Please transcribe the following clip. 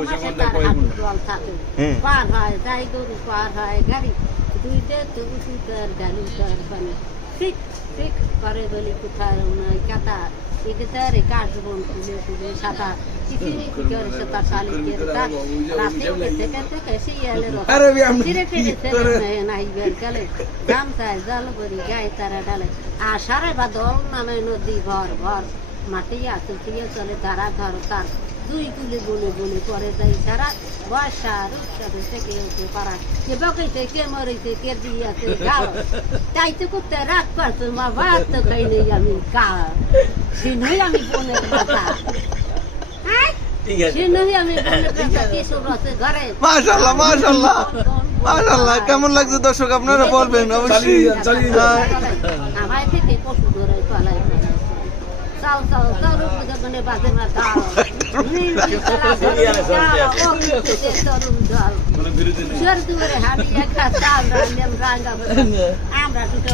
মাসে তার হাঁটু জল থাকে পার হয় যাই গরু পার হয় গাড়ি দুইতে তবু সুতার ডালু তার পানি ঠিক ঠিক করে বলি কোথায় কাটা এটা তার কার্যবন তুলে তুলে সাদা কিচিরি করে সে তার শালিকের তার রাতে থেকে থেকে শিয়ালের চিরে ফেলে নাই বের গেলে গামছায় জল ভরি গায়ে তারা ডালে আর সারা বা দল নামে নদী ভর ভর মাটি আসুটিয়ে চলে তারা ঘর তার দুই কুলে বলে বলে পরে যাই সারা বর্ষা রূপসাদ থেকে উঠে পারা কে বকেছে কে মরেছে কে দিয়েছে গাল চাইতে করতে রাগ পারতো মা ভাত তো খাই নেই আমি কাল সে নই আমি বোনের কথা সে নই আমি বোনের কথা কি সব আছে ঘরে মাশাআল্লাহ মাশাআল্লাহ মাশাআল্লাহ কেমন লাগছে দর্শক আপনারা বলবেন অবশ্যই আমার থেকে পশু ধরে পালাই চাও চাও চাও রূপে বাজে মা দাও আমরা দুটো